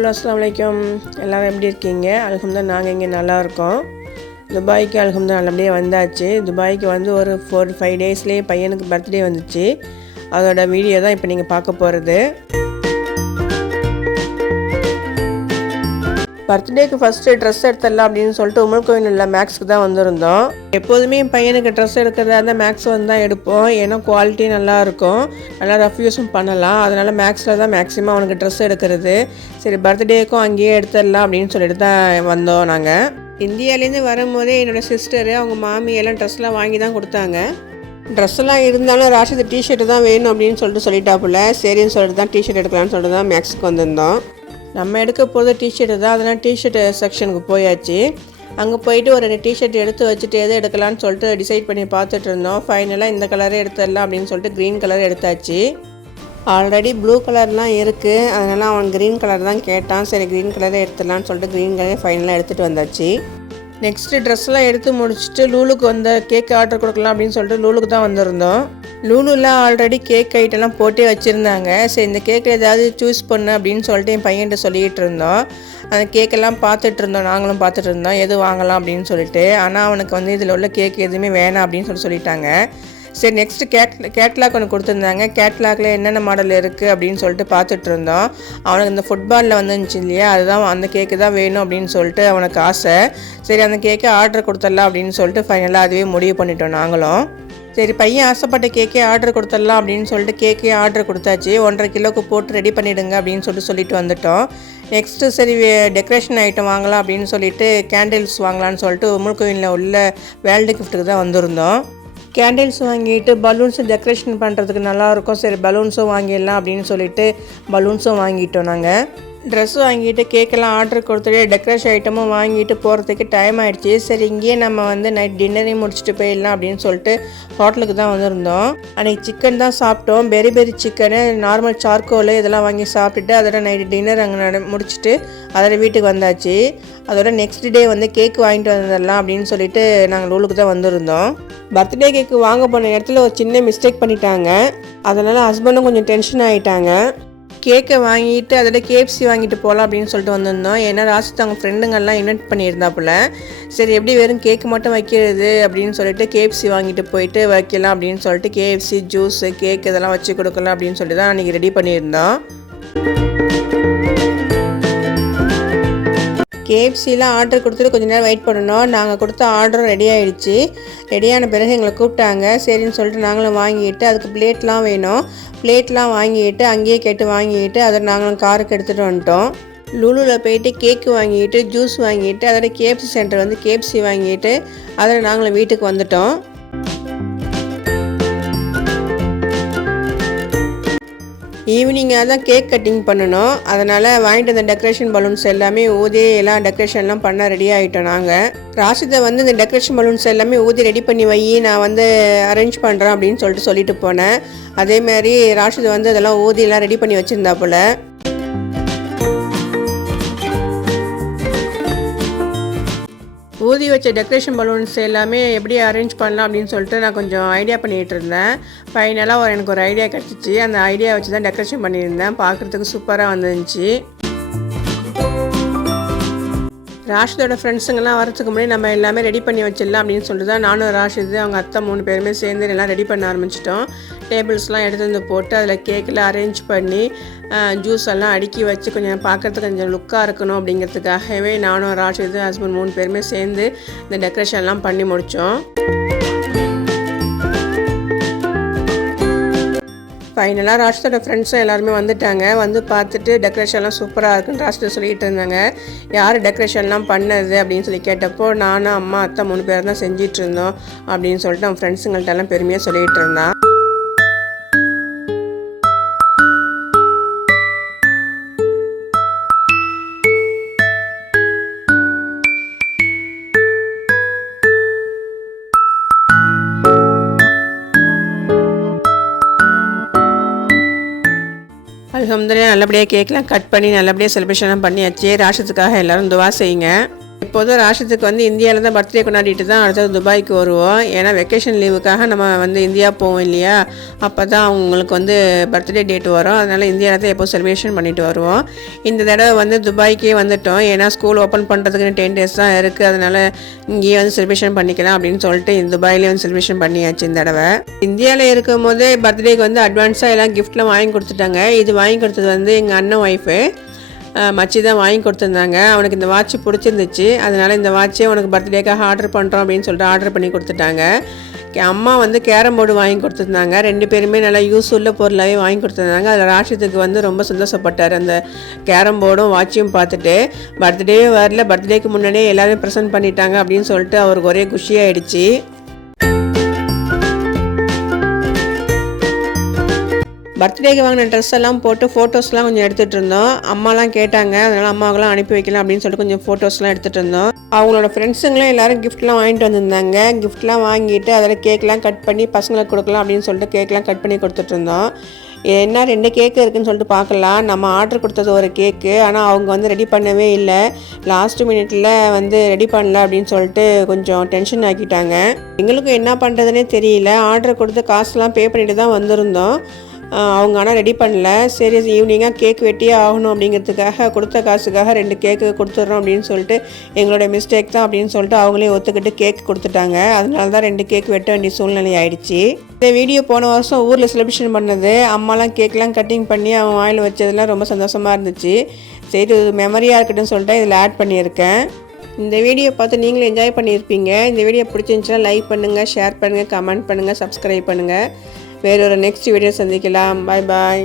Hello அஸ்லாம் வலைக்கம் எல்லோரும் எப்படி இருக்கீங்க? அலகம்தான் நாங்கள் இங்கே நல்லா இருக்கோம் துபாய்க்கு அலகம்தான் நல்லபடியாக வந்தாச்சு. துபாய்க்கு வந்து ஒரு ஃபோர் ஃபைவ் டேஸ்லேயே பையனுக்கு பர்த்டே வந்துச்சு. அதோட வீடியோ தான் இப்போ நீங்கள் பார்க்க போகிறது பர்த்டேக்கு ஃபஸ்ட்டு ட்ரெஸ் எடுத்துடலாம் அப்படின்னு சொல்லிட்டு உமல் கோயில் உள்ள மேக்ஸ்க்கு தான் வந்திருந்தோம். எப்போதுமே என் பையனுக்கு ட்ரெஸ் எடுக்கிறதா இருந்தால் மேக்ஸ் வந்து தான் எடுப்போம். ஏன்னா குவாலிட்டி நல்லாயிருக்கும் நல்லா ரஃப் யூஸும் பண்ணலாம். அதனால் மேக்ஸில் தான் மேக்ஸிமம் அவனுக்கு ட்ரெஸ் எடுக்கிறது. சரி பர்த்டேக்கும் அங்கேயே எடுத்துடலாம் அப்படின்னு சொல்லிட்டு தான் வந்தோம் நாங்கள் இந்தியாவிலேருந்து வரும்போதே என்னோடய சிஸ்டரு அவங்க மாமி எல்லாம் ட்ரெஸ்லாம் வாங்கி தான் கொடுத்தாங்க. ட்ரெஸ்ஸெல்லாம் இருந்தாலும் ராஷத்து டிஷர்ட்டு தான் வேணும் அப்படின்னு சொல்லிட்டு சொல்லிட்டாப்புல. சரின்னு சொல்லிட்டு தான் டிஷர்ட் எடுக்கலாம்னு சொல்லிட்டு தான் மேக்ஸுக்கு வந்திருந்தோம். நம்ம எடுக்க போகிறது டிஷர்ட்டு தான். அதெல்லாம் டிஷர்ட் செக்ஷனுக்கு போயாச்சு. அங்கே போயிட்டு ஒரு ரெண்டு டிஷர்ட் எடுத்து வச்சுட்டு எது எடுக்கலாம்னு சொல்லிட்டு டிசைட் பண்ணி பார்த்துட்டு இருந்தோம். ஃபைனலாக இந்த கலரே எடுத்துடலாம் அப்படின்னு சொல்லிட்டு க்ரீன் கலர் எடுத்தாச்சு. ஆல்ரெடி ப்ளூ கலர்லாம் இருக்குது அதனால் அவன் க்ரீன் கலர் தான் கேட்டான். சரி க்ரீன் கலரே எடுத்துடலாம்னு சொல்லிட்டு க்ரீன் கலரே ஃபைனலாக எடுத்துகிட்டு வந்தாச்சு. நெக்ஸ்ட்டு ட்ரெஸ்லாம் எடுத்து முடிச்சுட்டு லூலுக்கு வந்த கேக் ஆர்டர் கொடுக்கலாம் அப்படின்னு சொல்லிட்டு லூலுக்கு தான் வந்திருந்தோம். லூலுலாம் ஆல்ரெடி கேக் ஐட்டம்லாம் போட்டே வச்சுருந்தாங்க. சரி இந்த கேக்கில் ஏதாவது சூஸ் பண்ணு அப்படின்னு சொல்லிட்டு என் பையன்கிட்ட சொல்லிகிட்டு இருந்தோம். அந்த கேக்கெல்லாம் பார்த்துட்டு இருந்தோம். நாங்களும் பார்த்துட்டு இருந்தோம். எது வாங்கலாம் அப்படின்னு சொல்லிட்டு. ஆனால் அவனுக்கு வந்து இதில் உள்ள கேக் எதுவுமே வேணாம் அப்படின்னு சொல்லி சொல்லிட்டாங்க. சரி நெக்ஸ்ட்டு கேட் கேட்லாக் ஒன்று கொடுத்துருந்தாங்க. கேட்லாக்ல என்னென்ன மாடல் இருக்குது அப்படின்னு சொல்லிட்டு பார்த்துட்டு இருந்தோம். அவனுக்கு இந்த ஃபுட்பாலில் வந்துருந்துச்சு இல்லையா? அதுதான் அந்த கேக்கு தான் வேணும் அப்படின்னு சொல்லிட்டு அவனுக்கு ஆசை. சரி அந்த கேக்கை ஆர்டர் கொடுத்துடலாம் அப்படின்னு சொல்லிட்டு ஃபைனலாக அதுவே முடிவு பண்ணிட்டோம் நாங்களும். சரி பையன் ஆசைப்பட்ட கேக்கே ஆர்டர் கொடுத்துடலாம் அப்படின்னு சொல்லிட்டு கேக்கே ஆர்டர் கொடுத்தாச்சு. ஒன்றரை கிலோக்கு போட்டு ரெடி பண்ணிவிடுங்க அப்படின்னு சொல்லிட்டு சொல்லிட்டு வந்துட்டோம். நெக்ஸ்ட்டு சரி டெக்கரேஷன் ஐட்டம் வாங்கலாம் அப்படின்னு சொல்லிட்டு கேண்டில்ஸ் வாங்கலாம்னு சொல்லிட்டு உமுழ்கோயிலில் உள்ள வேல்டு கிஃப்ட்டுக்கு தான் வந்திருந்தோம். கேண்டில்ஸ் வாங்கிட்டு பலூன்ஸும் டெக்கரேஷன் பண்ணுறதுக்கு நல்லாயிருக்கும் சரி பலூன்ஸும் வாங்கிடலாம் அப்படின்னு சொல்லிட்டு பலூன்ஸும் வாங்கிட்டோம் நாங்கள் ட்ரெஸ் வாங்கிட்டு கேக்கெல்லாம் ஆர்டர் கொடுத்துட்டு டெக்கரேஷன் ஐட்டமும் வாங்கிட்டு போகிறதுக்கு டைம் ஆகிடுச்சி சரி இங்கேயே நம்ம வந்து நைட் டின்னரையும் முடிச்சுட்டு போயிடலாம் அப்படின்னு சொல்லிட்டு ஹோட்டலுக்கு தான் வந்திருந்தோம். அன்றைக்கி சிக்கன் தான் சாப்பிட்டோம். Peri peri chicken normal charcoal இதெல்லாம் வாங்கி சாப்பிட்டுட்டு அதோட நைட்டு டின்னர் அங்கே நட முடிச்சுட்டு அதோட வீட்டுக்கு வந்தாச்சு. அதோட நெக்ஸ்ட் டே வந்து கேக் வாங்கிட்டு வந்துடலாம் அப்படின்னு சொல்லிட்டு நாங்கள் லூலுக்கு தான் வந்திருந்தோம். பர்த்டே கேக்கு வாங்க போன இடத்துல ஒரு சின்ன மிஸ்டேக் பண்ணிட்டாங்க. அதனால் ஹஸ்பண்டும் கொஞ்சம் டென்ஷன் ஆகிட்டாங்க கேக்கை வாங்கிட்டு அதோட கேஎஃப்சி வாங்கிட்டு போகலாம் அப்படின்னு சொல்லிட்டு வந்திருந்தோம். ஏன்னா ராசித் அவங்க ஃப்ரெண்டுங்கள்லாம் இன்வைட் பண்ணியிருந்தாப்புல. சரி எப்படி வெறும் கேக்கு மட்டும் வைக்கிறது அப்படின்னு சொல்லிட்டு கேஎஃப்சி வாங்கிட்டு போயிட்டு வைக்கலாம் அப்படின்னு சொல்லிட்டு கேஎஃப்சி ஜூஸு கேக் இதெல்லாம் வச்சு கொடுக்கலாம் அப்படின்னு சொல்லிட்டு தான் அன்றைக்கி ரெடி பண்ணியிருந்தோம். கேஎஃப்சிலாம் ஆர்டர் கொடுத்துட்டு கொஞ்சம் நேரம் வெயிட் பண்ணணும். நாங்கள் கொடுத்த ஆர்டரும் ரெடி ஆகிடுச்சு ரெடியான பிறகு எங்களை கூப்பிட்டாங்க. சரின்னு சொல்லிட்டு நாங்களும் வாங்கிட்டு அதுக்கு பிளேட்லாம் வேணும். பிளேட்லாம் வாங்கிட்டு அங்கேயே கேட்டு வாங்கிட்டு அதை நாங்களும் காருக்கு எடுத்துகிட்டு வந்துட்டோம். லுலுவில் போயிட்டு கேக்கு வாங்கிட்டு ஜூஸ் வாங்கிட்டு அதோட கேஎஃப்சி சென்டர் வந்து கேஎஃப்சி வாங்கிட்டு அதில் நாங்களும் வீட்டுக்கு வந்துட்டோம். ஈவினிங்காக தான் கேக் கட்டிங் பண்ணணும். அதனால் வாங்கிட்டு வந்த டெக்கரேஷன் பலூன்ஸ் எல்லாமே ஊதி எல்லாம் டெக்கரேஷன்லாம் பண்ண ரெடி ஆகிட்டோம் நாங்கள் ராசிதை வந்து இந்த டெக்கரேஷன் பலூன்ஸ் எல்லாமே ஊதி ரெடி பண்ணி வை நான் வந்து அரேஞ்ச் பண்ணுறேன் அப்படின்னு சொல்லிட்டு சொல்லிட்டு போனேன். அதேமாதிரி ராஷிதை வந்து அதெல்லாம் ஊதியெல்லாம் ரெடி பண்ணி வச்சுருந்தா ஊதி வச்ச டெக்கரேஷன் பலூன்ஸ் எல்லாமே எப்படி அரேஞ்ச் பண்ணலாம் அப்படின்னு சொல்லிட்டு நான் கொஞ்சம் ஐடியா பண்ணிகிட்டு இருந்தேன். ஃபைனலாக ஒரு எனக்கு ஒரு ஐடியா கிடச்சிச்சு. அந்த ஐடியா வச்சு தான் டெக்கரேஷன் பண்ணியிருந்தேன். பார்க்குறதுக்கு சூப்பராக வந்துருந்துச்சு. ராஷிதோட ஃப்ரெண்ட்ஸுங்கெல்லாம் வரதுக்கு முன்னாடி நம்ம எல்லாமே ரெடி பண்ணி வச்சிடலாம் அப்படின்னு சொல்லிட்டு தான் நானும் ராஷிது அவங்க அத்தை மூணு பேருமே சேர்ந்து எல்லாம் ரெடி பண்ண ஆரம்பிச்சிட்டோம். டேபிள்ஸ்லாம் எடுத்து வந்து போட்டு அதில் கேக்கில் அரேஞ்ச் பண்ணி ஜூஸ் எல்லாம் அடுக்கி வச்சு கொஞ்சம் பார்க்குறதுக்கு கொஞ்சம் லுக்காக இருக்கணும் அப்படிங்கிறதுக்காகவே நானும் ராஷிது ஹஸ்பண்ட் மூணு பேருமே சேர்ந்து இந்த டெக்கரேஷன்லாம் பண்ணி முடித்தோம் ஃபைனலாக ராஷ்டோட ஃப்ரெண்ட்ஸும் எல்லாருமே வந்துட்டாங்க. வந்து பார்த்துட்டு டெக்கரேஷன்லாம் சூப்பராக இருக்குன்னு ராஷ்டர் சொல்லிட்டு இருந்தாங்க. யார் டெக்கரேஷன்லாம் பண்ணது அப்படின்னு சொல்லி கேட்டப்போ நானும் அம்மா அத்தை மூணு பேர் தான் செஞ்சிட்டு இருந்தோம் அப்படின்னு சொல்லிட்டு அவன் ஃப்ரெண்ட்ஸுங்கள்ட்டெல்லாம் பெருமையாக சொல்லிகிட்டு இருந்தான். சுந்தரியாக நல்லபடியாக கேக்லாம் கட் பண்ணி நல்லபடியாக செலிப்ரேஷன்லாம் பண்ணியாச்சு. ராஷத்துக்காக எல்லோரும் துவா செய்யுங்க. எப்போதும் ராஷத்துக்கு வந்து இந்தியாவில் தான் பர்த்டே கொண்டாடிட்டு தான் அடுத்தது துபாய்க்கு வருவோம். ஏன்னா வெக்கேஷன் லீவுக்காக நம்ம வந்து இந்தியா போவோம் இல்லையா? அப்போ தான் அவங்களுக்கு வந்து பர்த்டே டேட் வரும். அதனால் இந்தியாவில் தான் எப்போ செலிப்ரேஷன் பண்ணிட்டு வருவோம். இந்த தடவை வந்து துபாய்க்கே வந்துட்டோம். ஏன்னா ஸ்கூல் ஓப்பன் பண்ணுறதுக்குன்னு டென் டேஸ் தான் இருக்குது அதனால் இங்கேயே வந்து செலிப்ரேஷன் பண்ணிக்கலாம் அப்படின்னு சொல்லிட்டு இந்த துபாயிலே வந்து செலிப்ரேஷன் பண்ணியாச்சு இந்த தடவை. இந்தியாவில் இருக்கும் போதே பர்த்டேக்கு வந்து அட்வான்ஸாக எல்லாம் கிஃப்ட்லாம் வாங்கி கொடுத்துட்டாங்க. இது வாங்கி கொடுத்தது வந்து எங்கள் அண்ணன் ஒய்ஃபு மச்சி தான் வாங்கி கொடுத்துருந்தாங்க. அவனுக்கு இந்த வாட்ச் பிடிச்சிருந்துச்சு. அதனால் இந்த வாட்சே உனக்கு பர்த்டேக்காக ஆர்டர் பண்ணுறோம் அப்படின்னு சொல்லிட்டு ஆர்டர் பண்ணி கொடுத்துட்டாங்க. கே- அம்மா வந்து கேரம் போர்டு வாங்கி கொடுத்துருந்தாங்க. ரெண்டு பேருமே நல்லா யூஸ்ஃபுல்ல பொருளாகவே வாங்கி கொடுத்துருந்தாங்க. அதில் ராஷித்துக்கு வந்து ரொம்ப சந்தோஷப்பட்டார் அந்த கேரம் போர்டும் வாட்சியும் பார்த்துட்டு. பர்த்டே வரல. பர்த்டேக்கு முன்னாடியே எல்லாரும் ப்ரெசென்ட் பண்ணிட்டாங்க அப்படின்னு சொல்லிட்டு அவருக்கு ஒரே குஷியாயிடுச்சு பர்த்டேக்கு வாங்கின ட்ரெஸ் எல்லாம் போட்டு ஃபோட்டோஸ்லாம் கொஞ்சம் எடுத்துகிட்டு இருந்தோம். அம்மாலாம் கேட்டாங்க அதனால் அம்மாவுக்குலாம் அனுப்பி வைக்கலாம் அப்படின்னு சொல்லிட்டு கொஞ்சம் ஃபோட்டோஸ்லாம் எடுத்துகிட்டு இருந்தோம். அவங்களோட ஃப்ரெண்ட்ஸுங்களும் எல்லோரும் கிஃப்ட்லாம் வாங்கிட்டு வந்திருந்தாங்க. கிஃப்ட்லாம் வாங்கிட்டு அதில் கேக்லாம் கட் பண்ணி பசங்களுக்கு கொடுக்கலாம் அப்படின்னு சொல்லிட்டு கேக்லாம் கட் பண்ணி கொடுத்துட்டு இருந்தோம். என்ன ரெண்டு கேக்கு இருக்குன்னு சொல்லிட்டு பார்க்கலாம். நம்ம ஆர்டர் கொடுத்தது ஒரு கேக்கு ஆனால் அவங்க வந்து ரெடி பண்ணவே இல்லை. லாஸ்ட் மினிட்ல வந்து ரெடி பண்ணல அப்படின்னு சொல்லிட்டு கொஞ்சம் டென்ஷன் ஆக்கிட்டாங்க. எங்களுக்கும் என்ன பண்ணுறதுனே தெரியல. ஆர்டர் கொடுத்து காசுலாம் பே பண்ணிட்டு தான் வந்திருந்தோம். அவங்க ஆனால் ரெடி பண்ணல. சரி ஈவினிங்காக கேக் வெட்டியே ஆகணும் அப்படிங்கிறதுக்காக கொடுத்த காசுக்காக ரெண்டு கேக்கு கொடுத்துட்றோம் அப்படின்னு சொல்லிட்டு எங்களோட மிஸ்டேக் தான் அப்படின்னு சொல்லிட்டு அவங்களே ஒத்துக்கிட்டு கேக் கொடுத்துட்டாங்க. அதனால தான் ரெண்டு கேக் வெட்ட வேண்டிய சூழ்நிலை ஆயிடுச்சு. இந்த வீடியோ போன வருஷம் ஊரில் செலிப்ரேஷன் பண்ணது. அம்மாலாம் கேக்லாம் கட்டிங் பண்ணி அவன் வாயில் வச்சதெல்லாம் ரொம்ப சந்தோஷமாக இருந்துச்சு. சரி இது மெமரியாக இருக்கட்டும்னு சொல்லிட்டு இதில் ஆட் பண்ணியிருக்கேன். இந்த வீடியோ பார்த்து நீங்களும் என்ஜாய் பண்ணியிருப்பீங்க. இந்த வீடியோ பிடிச்சிருந்துச்சுன்னா லைக் பண்ணுங்கள் ஷேர் பண்ணுங்கள் கமெண்ட் பண்ணுங்கள் சப்ஸ்கிரைப் பண்ணுங்கள் வேறொரு நெக்ஸ்ட் வீடியோ சந்திக்கலாம். பாய் பாய்